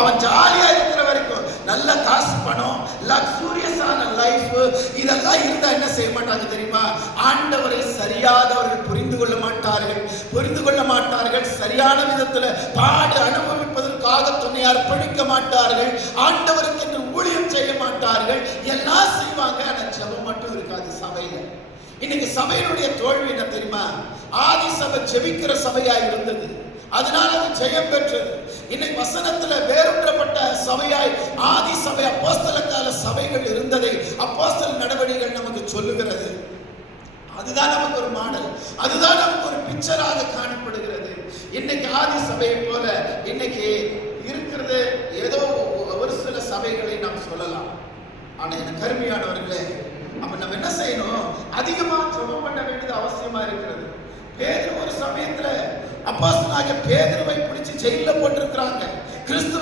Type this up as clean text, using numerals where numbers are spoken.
அவன் ஜாலியா இருக்கிற வரைக்கும் நல்ல காசு பணம் லக்ஸூரியஸான லைஃப் இதெல்லாம் இருந்தா என்ன செய்ய மாட்டாங்க தெரியுமா? ஆண்டவரை சரியாதவர்கள் புரிந்து கொள்ள மாட்டார்கள். சரியான விதத்துல பாடு அனுபவிப்பதற்காக தன்னை அர்ப்பணிக்க மாட்டார்கள். ஆண்டவருக்கு என்று ஊழியம் செய்ய மாட்டார்கள். எல்லாம் செய்வாங்க, ஆனா ஜெபம் மட்டும் இருக்காது சபையில. இன்னைக்கு சபையினுடைய தோல்வி என்ன தெரியுமா? ஆதி சபை ஜெபிக்கிற சபையா இருந்தது, அதனால அது ஜெயம் பெற்றது. இன்னைக்கு வசனத்துல வேறுபட்ட சபையாய் ஆதி சபை அப்போஸ்தல கால சபைகள் இருந்ததை அப்போஸ்தல நடவடிக்கைகள் நமக்கு சொல்லுகிறது. அதுதான் நமக்கு ஒரு மாடல், அதுதான் நமக்கு ஒரு பிக்சராக காணப்படுகிறது. இன்னைக்கு ஆதி சபையை போல இன்னைக்கு இருக்கிறது ஏதோ ஒரு சில சபைகளை நாம் சொல்லலாம். ஆனா எனக்கு அருமையானவர்களே, அப்ப நம்ம என்ன செய்யணும்? அதிகமா ஜெபம் பண்ண வேண்டியது அவசியமா இருக்கிறது. பேதுரு ஒரு சமயத்துல அப்போஸ்தலனாகிய பேதுருவை பிடிச்சு ஜெயில போட்டிருக்கிறாங்க. கிறிஸ்து